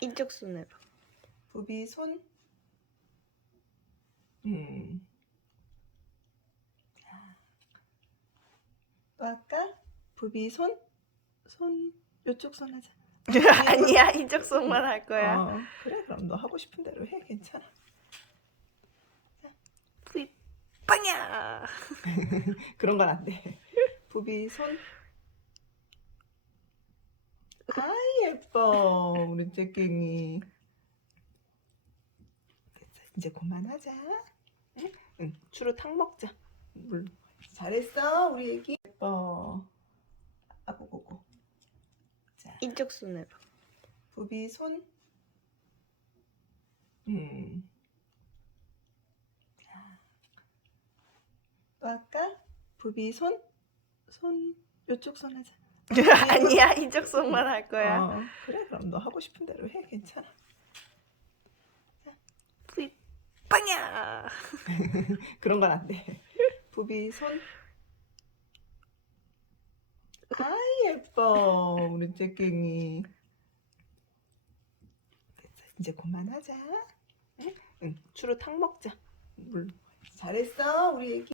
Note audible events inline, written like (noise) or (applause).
이쪽 손으로. 부비 손. 음. 자. 또 할까? 부비 손. 손. 요쪽 손 하자. (laughs) 아니야, 이쪽 손만 할 거야. 어, 그래 그럼 너 하고 싶은 대로 해 괜찮아. 뿌이 빵야. (laughs) 그런 건 안 돼. 부비 손. 아 예뻐 우리 째깽이. 됐어 이제 그만하자. 응? 응 주로 탕 먹자. 물. 잘했어 우리 애기. 예뻐. 아고고고. 자 이쪽 손으로. 부비 손. 음. 자. 또 할까? 부비 손. 손. 요쪽 손 하자. (laughs) 아니야, 이쪽 손만 할 거야. 어, 그래 그럼 너 하고 싶은 대로 해 괜찮아. 뿌이 빵야. (laughs) 그런 건 안 돼. 부비 손. 아 예뻐 우리 째깽이. 됐어 이제 그만하자. 응? 응 주로 탕 먹자. 물. 잘했어 우리 애기.